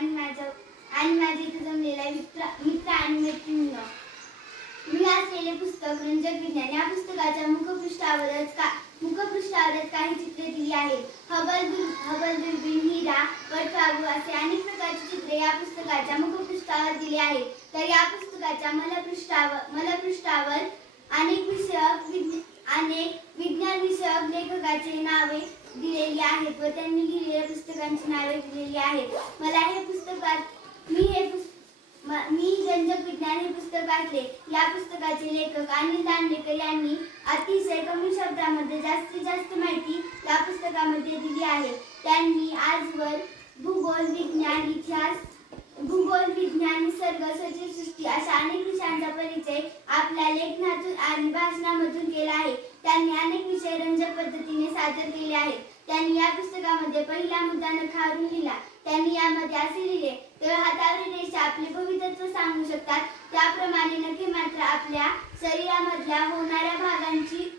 आणि माझे इथे जमलेला मित्र आणि मैत्रिणींनो, मी वाचलेले पुस्तक रंजक विज्ञान या पुस्तकाच्या मुखपृष्ठावरच काही चित्रे दिली आहेत. हबल दुर्बीण, हिरा, वटवाघूळ असे अनेक प्रकारची चित्रे या पुस्तकाच्या मुखपृष्ठावर दिली आहेत. तर या पुस्तकाच्या मलपृष्ठावर अनेक विज्ञान विषयक लेखकाची नावे दिलेली आहेत व त्यांनी लिहिलेल्या पुस्तकांची नावे दिलेली आहेत. मी रंजक विज्ञान हे पुस्तक वाचले. या पुस्तकाचे लेखक अनिल दांडेकर यांनी अतिशय कमी शब्दामध्ये जास्तीत जास्त माहिती या पुस्तकामध्ये दिली आहे. त्यांनी आजवर भूगोल, विज्ञान, इतिहास, निसर्ग, सजीवसृष्टी अशा अनेक विषयांचा परिचय आपल्या लेखनातून आणि भाषणामधून केला आहे. त्यांनी अनेक विषय रंजक पद्धतीने सादर केले आहेत. त्यांनी या पुस्तकामध्ये पहिला मुद्दा नखावरून लिहिला. त्यांनी यामध्ये असे लिहिले, तर हातावरील रेषा आपले भवितत्व सांगू शकतात, त्याप्रमाणे नखे मात्र आपल्या शरीरामधल्या होणाऱ्या भागांची